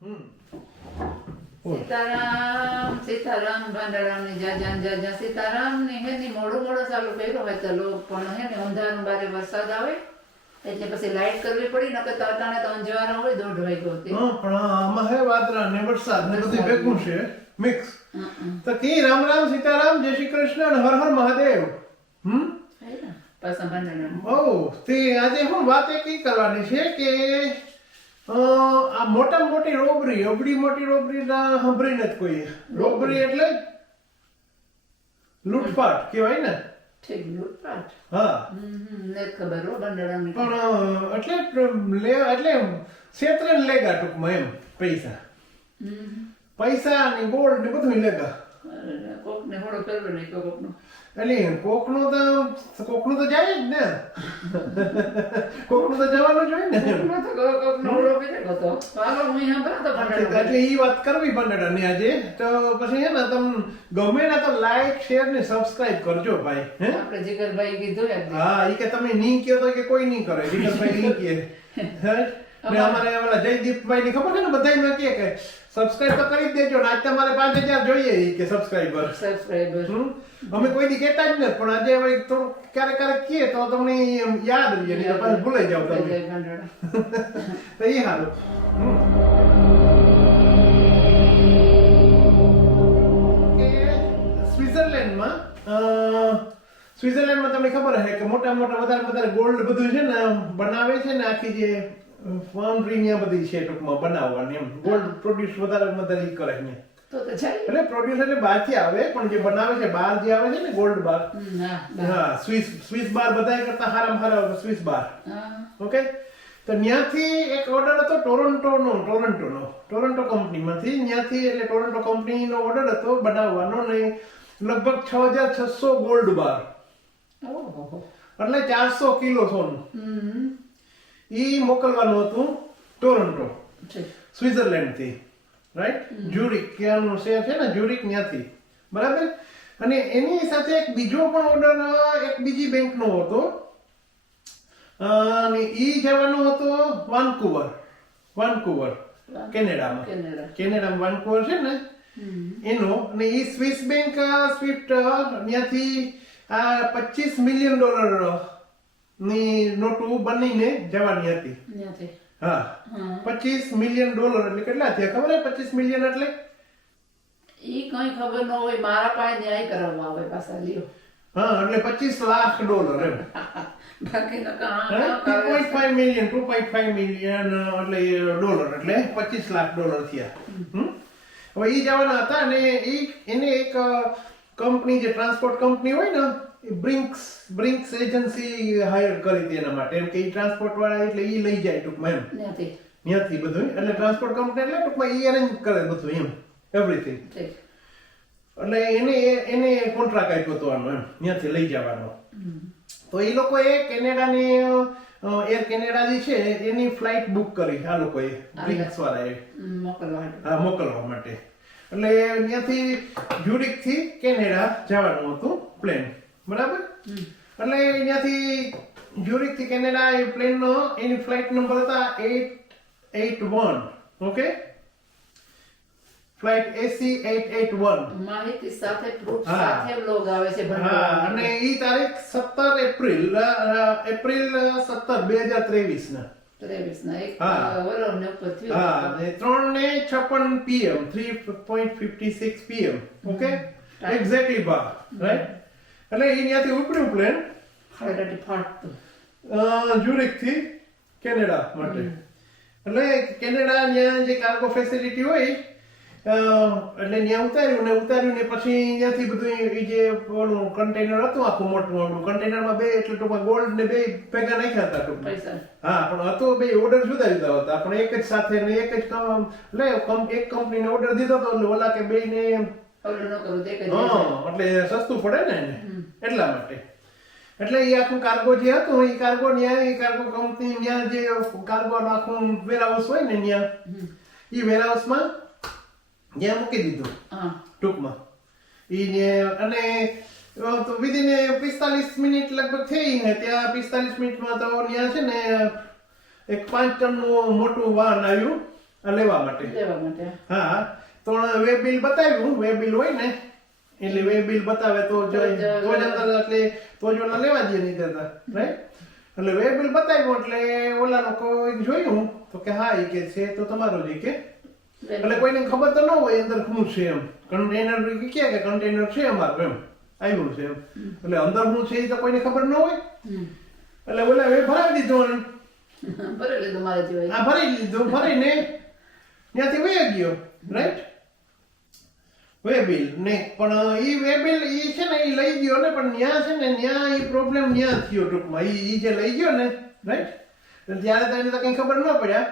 હમ. બોલ. સીતારામ સીતારામ ભાંડારામની જાજા જાજા સીતારામ ને હે ને મોડું મોડું ચાલુ કર્યો હોય તો લોક પણ હે ને અંધારું બારે વરસાદ આવે એટલે પછી લાઈટ કરવી પડી નકર તો અટાણે તો અંજવાળા હોય દોઢ વાગ્યો હતી. પણ આમાં હે વાદળા ને વરસાદ ને બધું ભેગું છે મિક્સ. તો કી રામ રામ સીતારામ જય શ્રી કૃષ્ણ અને હર હર મહાદેવ. હમ? તે આજે હું વાત એ ઈ કરવાની છે કે આ મોટા મોટી રોબરી અબડી મોટી રોબરી ના સાંભળી નથી કોઈ. રોબરી એટલે લૂંટફાટ કહેવાય ને? લૂંટપાટ. હા. ખબર હો પણ એટલે લે એટલે ક્ષેત્રે લેગા ટૂંકમાં એમ પૈસા. પૈસા ને ગોલ્ડ ને બધું લેગા. કોક ને થોડો ફેરવે નહીં કોકનું એટલે કોકનો તો કોકનો તો જાય જ ને. કોકનો તો જવાનું જ હોય ને. કોકનો તો હતો હાલો હું એટલે એ વાત કરવી બંનેડાની આજે. તો પછી હે ને તમ ગમે ને તો લાઈક શેર ને સબસ્ક્રાઇબ કરજો ભાઈ હે? આપણે જીગરભાઈ કીધું હા એ કે તમે નહીં કહો તો કે કોઈ નહીં કરે. જીગરભાઈ નહીં કહે ને અમારે ઓલા જયદીપભાઈ ની ખબર છે ને બધા માં કહે કે સબસ્ક્રાઇબ તો કરી જ દેજો ને. આજ તમારે પાંચ હજાર જોઈએ કે સબસ્ક્રાઇબર સબસ્ક્રાઇબર અમે કોઈ દી કહેતા જ નથી પણ આજે હવે થોડું ક્યારેક ક્યારેક કહીએ તો તમને યાદ રહીએ ને પાછું ભૂલાઈ જાવ તમે. તો. કે સ્વિટ્ઝરલેન્ડમાં અ, સ્વિટ્ઝરલેન્ડમાં તમને ખબર હશે કે મોટા મોટા વધારે વધારે ગોલ્ડ બધું છે ને બનાવે છે ને આખી જે ફાઉન્ડ્રી ને બધી છે ટૂંકમાં બનાવવાની એમ. ગોલ્ડ પ્રોડ્યુસ વધારે વધારે કરે છે. તો તો જાય એટલે પ્રોડ્યુસ એટલે બહારથી આવે પણ જે બનાવે છે બહાર જે આવે છે ને ગોલ્ડ બાર હા સ્વિસ સ્વિસ બાર બધાય કરતા હારામ હારા સ્વિસ બાર ઓકે તો ત્યાંથી એક ઓર્ડર હતો ટોરોન્ટોનો ટોરન્ટોનો ટોરન્ટો કંપનીમાંથી ત્યાંથી એટલે ટોરન્ટો કંપનીનો ઓર્ડર હતો બનાવવાનો ને લગભગ છ હજાર છસો ગોલ્ડ બાર એટલે ચારસો કિલો સોનું. ઈ મોકલવાનું હતું ટોરન્ટો ઠીક. સ્વિટ્ઝરલેન્ડથી રાઈટ જ્યુરિક ત્યાંનું શહેર છે ને જ્યુરિક ત્યાંથી બરાબર અને એની સાથે એક બીજો પણ ઓર્ડર એક બીજી બેંકનો હતો અને ઈ જવાનો હતો વાનકુવર વાનકુવર કેનેડામાં કેનેડા કેનેડામાં વાનકુવર છે ને એનો અને ઈ સ્વિસ બેંક સ્વિફ્ટ ત્યાંથી આ પચીસ મિલિયન ડોલર ની નોટો બનીને જવાની હતી. હા. પચીસ મિલિયન ડોલર એટલે કેટલા થયા ખબર પચીસ મિલિયન એટલે? ઈ કઈ ખબર ન હોય મારા પાસે ન્યાય કરાવવા આવે પાછા લ્યો. હા એટલે પચીસ લાખ ડોલર એમ. બાકી two point five million two point five million એટલે ડોલર એટલે પચીસ લાખ ડોલર થયા? હવે ઈ જવાના હતા અને ઈ એને એક કંપની જે ટ્રાન્સપોર્ટ કંપની હોય ને એ બ્રિંક્સ બ્રિંક્સ એજન્સી હાયર કરી હતી એના માટે. એમ કે ઈ ટ્રાન્સપોર્ટ વાળા એટલે ઈ લઈ જાય ટૂંકમાં એમ. ત્યાંથી. બધું એટલે ટ્રાન્સપોર્ટ કંપની એટલે ટૂંકમાં ઈ અરેન્જ કરે બધું એમ. એવરીથિંગ એટલે એને એને કોન્ટ્રાક્ટ આપ્યો હતો આનો એમ. ત્યાંથી લઈ જવાનો. તો એ લોકોએ કેનેડાની એર કેનેડા જે છે એની ફ્લાઇટ બુક કરી. આ લોકોએ બ્રિંક્સ વાળાએ. મોકલવા મોકલવા માટે. એટલે ત્યાંથી જ્યુરિકથી કેનેડા જવાનું હતું પ્લેન બરાબર? એટલે એટલે ત્યાંથી જ્યુરિકથી કેનેડા એ પ્લેનનો એની ફ્લાઇટ નંબર હતા eight eight one okay? Flight AC eight eight one. માહિતી સાથે પ્રૂફ. સાથે લોગ આવે છે હા અને ઈ તારીખ સત્તર એપ્રિલ એપ્રિલ સત્તર બે હજાર ત્રેવીસ ના ત્રેવીસ ના એક હા. વરસ ને ઉપર હા ને ત્રણ ને છપ્પન PM three point fifty six PM okay? Exactly બા રાઈટ એટલે એ ત્યાંથી ઉપડ્યું પ્લેન ફાટતું થી કેનેડા માટે. એટલે કેનેડા ત્યાં જે કાર્ગો ફેસિલિટી હોય એટલે ત્યાં ઉતાર્યું ને ઉતાર્યું ને પછી ત્યાંથી બધું એ જે ઓલું કન્ટેનર હતું આખું મોટું આપણું કન્ટેનરમાં બે એટલે ટૂંકમાં ગોલ્ડ ને બે ભેગા નાખ્યા હતા ટૂંકમાં. પૈસા. હા પણ હતો બે ઓર્ડર જુદા જુદા હતા પણ એક જ સાથે ને એક જ કામ એટલે એક કંપનીને ઓર્ડર દીધો હતો એટલે ઓલા કે બે ને એમ એટલે સસ્તું પડે ને એને. એટલા માટે. એટલે એ આખું કાર્ગો જે હતું એ કાર્ગો ન્યા એ કાર્ગો કંપની ન્યા જે કાર્ગો આખું વેરહાઉસ હોય ને ન્યા એ વેરહાઉસમાં ત્યાં મૂકી દીધું. હા. ટૂંકમાં. એ અને તો વિધિન પિસ્તાલીસ મિનિટ લગભગ થઈ ને ત્યાં પિસ્તાલીસ મિનિટમાં તો ત્યાં છે ને એક પાંચ ટનનું મોટું વાહન આવ્યું આ લેવા માટે. લેવા માટે. હા તો વે બિલ બતાવ્યું વે બિલ હોય ને એટલે વે બિલ બતાવે તો જ તો જ- અંદર એટલે તો જ ઓલા લેવા દે નહીં દેતા રાઈટ એટલે વે બિલ બતાવ્યું એટલે ઓલા લોકો જોયું તો કે હા એ કે છે તો તમારો જ કે. એટલે કોઈને ખબર તો ન હોય અંદર શું છે એમ. કન્ટેનર કે કે કન્ટેનર છે અમારું એમ. આવ્યું છે એમ. એટલે અંદર શું છે એ તો કોઈને ખબર ન હોય. એટલે ઓલા હવે ભરાવી દીધું ને ભરી લીધું મારે ભરી લીધું ભરીને ત્યાંથી વહી ગયો રાઈટ વે બિલ ને પણ એ વે બિલ ઈ છે ને એ લઈ ગયો ને પણ ન્યા છે ને ન્યા એ પ્રોબ્લેમ ન્યા થયો ટૂંકમાં. એ એ જે લઈ ગયો ને રાઈટ ત્યારે તો એને તો કંઈ ખબર ન પડ્યા.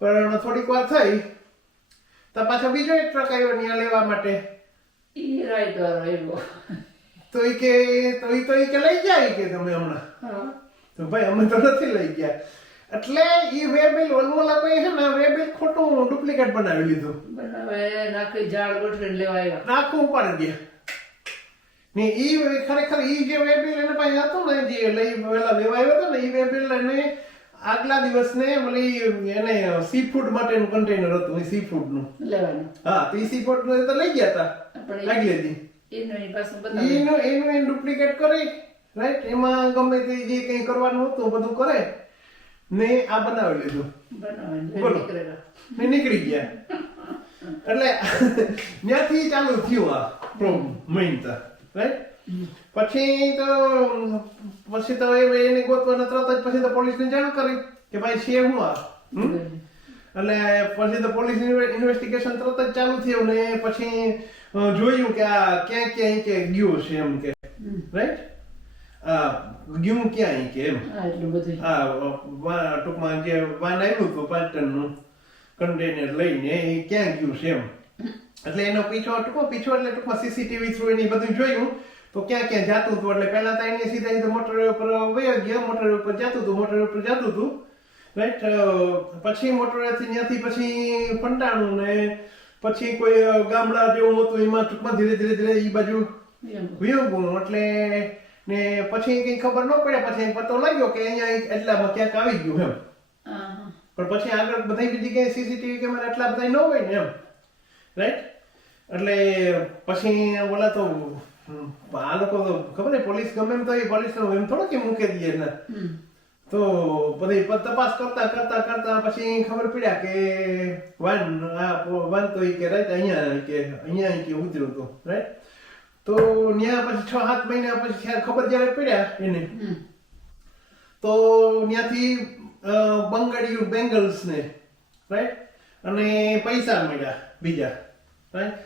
પણ થોડીક વાર થઈ. તો પાછો બીજો એક ટ્રક આવ્યો ન્યા લેવા માટે. એ રાઈટ આવ્યો તો એ કે તો એ તો એ કે લઈ ઈ કે તમે હમણાં? તો ભાઈ અમે તો નથી લઈ ગયા. એટલે ઈ વેબિલ બિલ ઓલમોલા કોઈ છે ને વે બિલ ખોટું ડુપ્લિકેટ બનાવી લીધું. બનાવે નાખી ઝાડ ગોઠવીને લેવા આવ્યા. નાખું ઉપાડી ગયા. ને ઈ ખરેખર ઈ જે વેબિલ એને પાસે હતું ને જે લઈ પેલા લેવા આવ્યો હતો ને ઈ વેબિલ એને આગલા દિવસને ઓલી એને સી ફૂડ માટેનું કન્ટેનર હતું સી ફૂડનું. લેવાનું. હા તો ઈ સી ફૂડનું તો લઈ ગયા હતા લાગી આગલે દી એનું એનું એનું ડુપ્લિકેટ કરી રાઈટ એમાં ગમે તે જે કંઈ કરવાનું હતું બધું કરે. ને આ બનાવી લીધું. બોલો. ને નીકળી ગયા. એટલે ત્યાંથી ચાલુ થયું આ પ્રોમ મેઇન તો રાઈટ પછી તો પછી તો એને ગોતવાના તરત જ પછી તો પોલીસને જાણ કરી કે ભાઈ છે હું આ એટલે પછી તો પોલીસ ઇન્વેસ્ટિગેશન તરત જ ચાલુ થયું ને પછી જોયું કે આ ક્યાં ક્યાં કે ગયું છે એમ કે રાઈટ ગયું ક્યાં કે એમ? એટલું બધું હા ટૂંકમાં જે વાન આવ્યું હતું પાંચ ટનનું કન્ટેનર લઈને એ ક્યાં ગયું છે એમ? એટલે એનો પીછો ટૂંકો પીછો એટલે ટૂંકમાં સીસીટીવી થ્રુ એની બધું જોયું. તો ક્યાં ક્યાં જાતું હતું? એટલે પહેલા તો એને સીધા સીધા મોટર ઉપર વયો ગયો મોટર ઉપર જાતું હતું મોટર ઉપર જાતું હતું. રાઈટ પછી મોટરેથી ત્યાંથી પછી પંટાણું ને પછી કોઈ ગામડા જેવું હતું એમાં ટૂંકમાં ધીરે ધીરે ધીરે એ બાજુ. વિયોગું એટલે ને પછી કઈ ખબર ન પડે પછી પતો લાગ્યો કે અહીંયા એટલામાં ક્યાંક આવી ગયું એમ. પણ પછી આગળ બધી બીજી કઈ સીસીટીવી કેમેરા એટલા બધા ન હોય ને એમ. રાઈટ એટલે પછી ઓલા તો આ લોકો તો ખબર ને પોલીસ ગમે એમ તો એ પોલીસ એમ થોડો કે મૂકી દઈએ ને. તો બધી તપાસ કરતા કરતા કરતા પછી ખબર પડ્યા કે વાન વાન તો એ કે રાઈટ અહીંયા કે અહીંયા કે ઉતર્યું હતું રાઈટ તો ત્યાં પછી છ સાત મહિના પછી ખબર જ્યારે પડ્યા એને તો ત્યાંથી બંગડિયું બેંગલ્સ ને રાઈટ અને પૈસા મળ્યા બીજા રાઈટ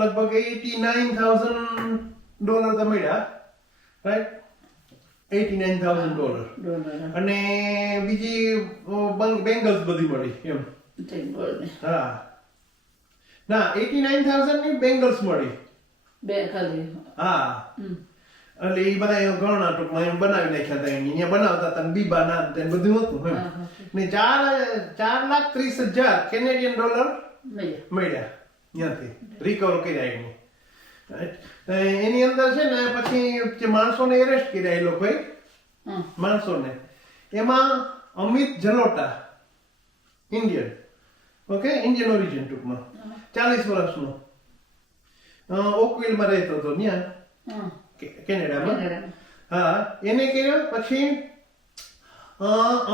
લગભગ એટી નાઇન થાઉઝન્ડ ડોલર તો મળ્યા right eighty nine thousand dollar. અને બીજી બેંગલ્સ બધી મળી એમ. હા. ના એટી નાઇન થાઉઝન્ડની બેંગલ્સ મળી. બે ખાલી. હા. એટલે એ બધા એ ઘણા ટૂંકમાં એમ બનાવી નાખ્યા હતા એની. અહીંયા બનાવતા હતા બીબા ના તે બધું હતું એમ. ને ચાર ચાર લાખ ત્રીસ હજાર કેનેડિયન ડોલર મળ્યા. ત્યાંથી. રિકવર કર્યા એની એની અંદર છે ને પછી જે માણસોને એરેસ્ટ કર્યા એ લોકોએ. માણસોને. એમાં Amit Jalota Indian okay Indian origin ટૂંકમાં. ચાલીસ વર્ષનો. ઓકવિલમાં રહેતો હતો ત્યાં કેનેડામાં. હા એને કર્યો પછી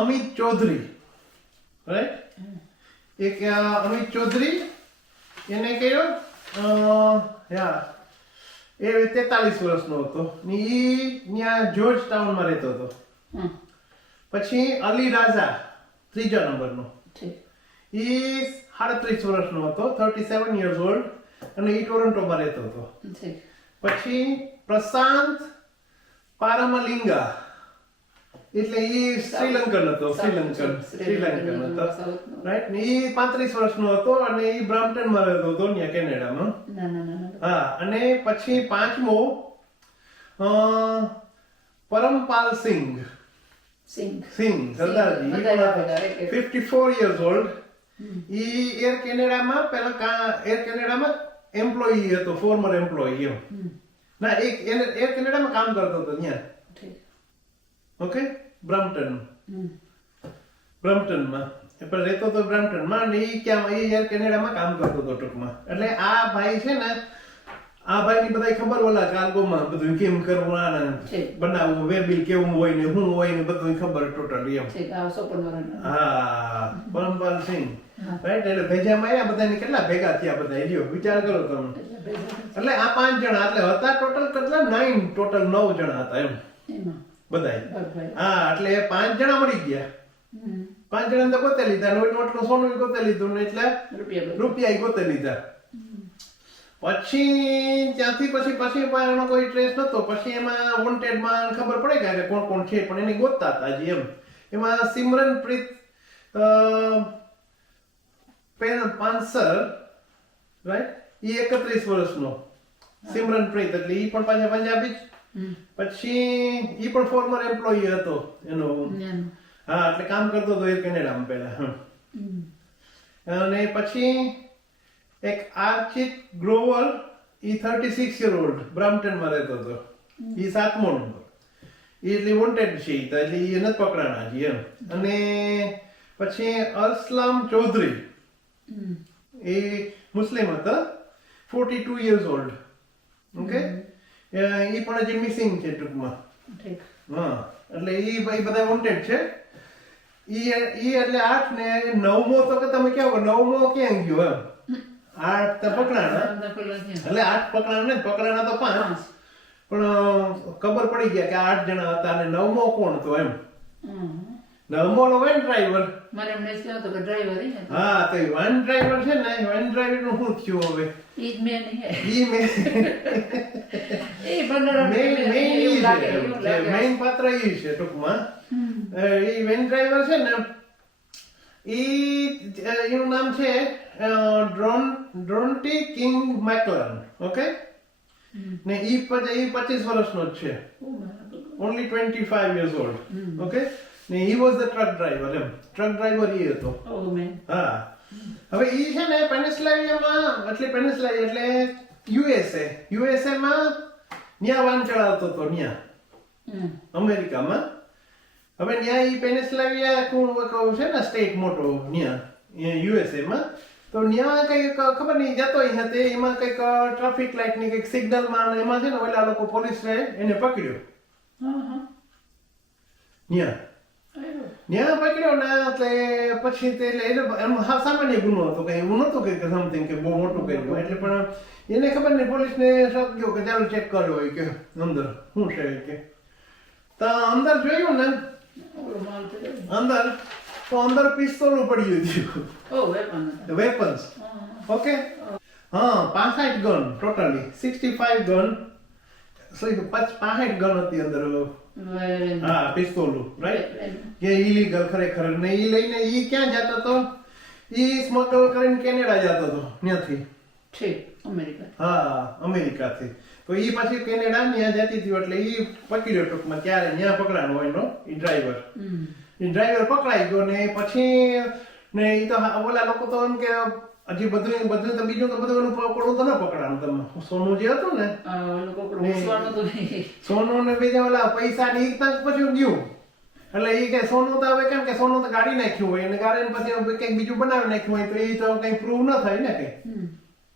અમિત ચૌધરી. રાઈટ એક અમિત ચૌધરી એને કર્યો હા એ તેતાલીસ વર્ષનો હતો. ને એ ત્યાં જોર્જ ટાઉનમાં રહેતો હતો. પછી અલી રાજા ત્રીજા નંબરનો. એ સાડત્રીસ વર્ષનો હતો થર્ટી સેવન યર્સ ઓલ્ડ અને એ ટોરન્ટોમાં રહેતો હતો. પછી પ્રશાંત પારામલિંગા. એટલે એ શ્રીલંકન હતો શ્રીલંકન શ્રીલંકન હતો રાઈટ ને એ પાંત્રીસ વર્ષનો હતો અને એ બ્રામ્પટનમાં રહેતો હતો ત્યાં કેનેડામાં. હા અને પછી પાંચમો Parampal Singh. Singh. Singh Sardarji. Fifty four years old એ એર કેનેડામાં પેલા કા- એર કેનેડામાં એમ્પ્લોયી હતો ફોર્મર એમ્પ્લોયી એમ. ના એક એને- એર કેનેડામાં કામ કરતો હતો ત્યાં. ઓકે? બ્રમ્પટન. બ્રમ્પટનમાં. એ પણ રહેતો હતો બ્રમ્પટનમાં ને એ ક્યાં એ યાર કેનેડામાં કામ કરતો હતો ટૂંકમાં. એટલે આ ભાઈ છે ને આ ભાઈની બધાય ખબર ઓલા કાર્ગોમાં બધું કેમ કરવું છે. બનાવવું વેબિલ કેવું હોય ને શું હોય ને બધું ખબર ટોટલ એમ. હા પરમપાલ સિંહ. રાઈટ એટલે ભેજામાં આવ્યા બધાને કેટલા ભેગા થયા બધા લ્યો વિચાર કરો તમે. એટલે આ પાંચ જણા એટલે હતા ટોટલ કેટલા? નાઇન ટોટલ નવ જણા હતા એમ. બધા બધાય. હા એટલે પાંચ જણા મળી ગયા. પાંચ જણા તો ગોતે લીધા નોટનું સોનું ગોતે લીધું ને એટલે રૂપિયા બધું. રૂપિયા ગોતે લીધા. પછી ત્યાંથી પછી પછી એનો કોઈ ટ્રેસ નતો. પછી એમાં વોન્ટેડમાં ખબર પડે ગયા કે કોણ કોણ છે પણ એને ગોતતા હતા હજી એમ. એમાં સિમરનપ્રીત અ, પેન પાંસર રાઈટ એ એકત્રીસ વર્ષનો. સિમરનપ્રીત એટલે એ પણ પાછા પંજાબી જ. પછી એ પણ ફોર્મર એમ્પ્લોયી હતો એનો. હા એટલે કામ કરતો હતો એ કેનેડામાં પહેલા. અને પછી એક આર્ચિત ગ્રોવર એ થર્ટી સિક્સ યર ઓલ્ડ બ્રામ્પટનમાં રહેતો હતો. એ સાતમો નંબર. એટલે વોન્ટેડ છે એટલે એ નથી પકડાણા હજી એમ. અને પછી અરસલામ ચૌધરી. એ મુસ્લિમ હતા. Forty two years old okay એ પણ હજી મિસિંગ છે ટૂંકમાં. હા એટલે એ ભાઈ બધા વોન્ટેડ છે. એ એ એટલે આઠ ને નવમો તો કે તમે કહો નવમો ક્યાં ગયો એમ? આઠ તો પકડાણા. એટલે આઠ પકડાણા ને પકડાણા તો પાંચ. પણ ખબર પડી ગયા કે આઠ જણા હતા અને નવમો કોણ હતો એમ. નવમો નો વેન ડ્રાઈવર મારે એમ કહેવું હતું કે ડ્રાઈવર. હા તો વેન ડ્રાઈવર છે ને વેન ડ્રાઈવરનું શું થયું હવે? ઈ મે. ઈ મે ઈ બંદરો મે મે ઈ લાગે. મેઇન પાત્ર ઈ છે ટૂંકમાં. એ ઈ વેન ડ્રાઈવર છે ને ઈ એનું નામ છે ડ્રોન ડ્રોન્ટી કિંગ મેકલન ઓકે? ને ઈ પચ- ઈ પચીસ વર્ષનો જ છે. Only twenty five years old okay? ને he was the truck driver M. Truck driver ઈ હતો. હા. હવે ઈ છે ને પેનિસલાવિયામાં એટલે પેનિસલાવિયા એટલે યુએસએ. યુએસએ માં ન્યા વાન ચડાવતો હતો ન્યા. અમેરિકામાં. હવે ત્યાં એ પેનેસ્લાવિયા આખું કહું છે ને સ્ટેટ મોટો ત્યાં યુએસએમાં તો ત્યાં કંઈક ખબર નહીં જતો ઈ તે એમાં કંઈક ટ્રાફિક લાઇટની કંઈક સિગ્નલમાં એમાં છે ને ઓલા લોકો પોલીસે એને પકડ્યો. ત્યાં ત્યાં. પકડ્યો ને એટલે પછી તે એટલે એમ હા સામાન્ય ગુનો હતો કે એવું નહોતું કે સમથિંગ કે બહુ મોટું કર્યું એટલે પણ એને ખબર નહીં પોલીસને શોખ ગયો કે ચાલુ ચેક કર્યો હોય કે અંદર શું છે કે. તો અંદર જોયું ને. અંદર? તો અંદર પિસ્તોલું પડ્યું હતું. ઓ વેપન વેપન્સ ઓકે હા. પાસઠ gun totally sixty five gun પાસઠ ગન હતી અંદર હા પિસ્તોલો રાઈટ. કે ઇલીગલ ખરેખર. ને ઈ લઈને ઈ ક્યાં જતો તો? ઈ સ્મગલ કરીને કેનેડા જતો હતો ત્યાંથી. ઠીક. અમેરિકા. હા અમેરિકાથી. તો એ પાછી કેનેડા ત્યાં જતી હતી એટલે એ પકડ્યો ટૂંકમાં. ત્યારે ત્યાં પકડાણો હોય એનો એ ડ્રાઈવર એ ડ્રાઈવર પકડાઈ ગયો ને પછી ને એ તો ઓલા લોકો તો એમ કે હજી બધું બધું તો બીજું તો બધું એનું પકડવું તો ન પકડાનું તમે સોનું જે હતું ને. સોનું ને બીજા ઓલા પૈસા ની તક પછી ગયું. એટલે એ કે સોનું તો હવે કેમ કે સોનું તો ગાડી નાખ્યું હોય અને ગાડી પછી કંઈક બીજું બનાવી નાખ્યું હોય તો એ તો કંઈ પ્રૂવ ન થાય ને કંઈ.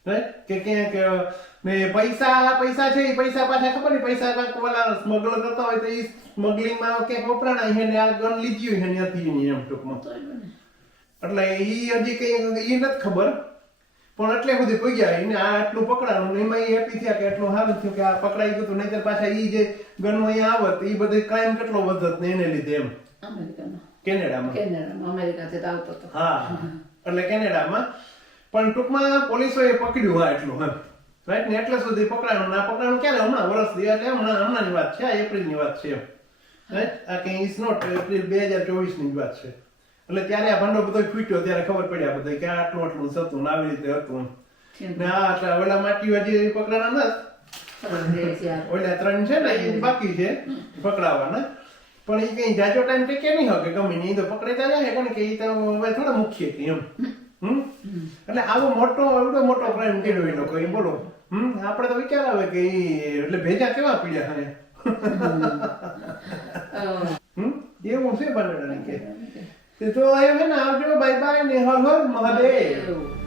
કે ક્યાંક ને પૈસા પૈસા છે એ પૈસા પાછા ખબર નહીં પૈસા કાંક ઓલા સ્મગલ કરતા હોય તો એ સ્મગલિંગમાં ક્યાંક વપરાણા છે ને આ ગન લીધી હોય ને એની એમ ટૂંકમાં. એટલે એ હજી કઈ એ નથી ખબર પણ એટલે સુધી પગ્યા એને આ આટલું પકડાણું એમાં એ હેપી થયા કે એટલું સારું થયું કે આ પકડાઈ ગયું હતું નહીંતર પાછા એ જે ગનો અહીંયા આવત એ બધે ક્રાઇમ કેટલો વધત ને એને લીધે એમ. અમેરિકામાં. કેનેડામાં. કેનેડામાં. અમેરિકાથી આવતો હતો. હા એટલે કેનેડામાં. પણ ટૂંકમાં પોલીસોએ પકડ્યું હા એટલું એમ રાઈટ ને એટલે સુધી પકડાણું ના પકડાણું ક્યારે? હમણાં વર્ષ થયા એટલે હમણાં હમણાંની વાત છે આ એપ્રિલની વાત છે. એમ રાઈટ આ કઈ ઇઝ નોટ એપ્રિલ બે હજાર ચોવીસની વાત છે. એટલે ત્યારે આ ભંડો બધો ફૂટ્યો ત્યારે ખબર પડ્યા બધા કે આટલું આટલું હતું ને આવી રીતે હતું. ને આ આટલા ઓલા માટી હજી પકડાણા નથી. ઓલા ત્રણ છે ને એ બાકી છે પકડાવાના. પણ એ કઈ જાજો ટાઈમ ટેકે નહીં હોય કે ગમે નહીં તો તો ત્યાં જાય કારણ કે એ તો હવે થોડા મુખ્ય કે એમ. હમ? એટલે આવો મોટો એવડો મોટો ક્રાઇમ કર્યો એ લોકો એ બોલો. હમ આપણે તો વિચાર આવે કે એટલે ભેજા કેવા પીડ્યા હવે હમ એવું છે બનેડાને કે. તો એમ ને આવજો બાય બાય ને હર હર મહાદેવ.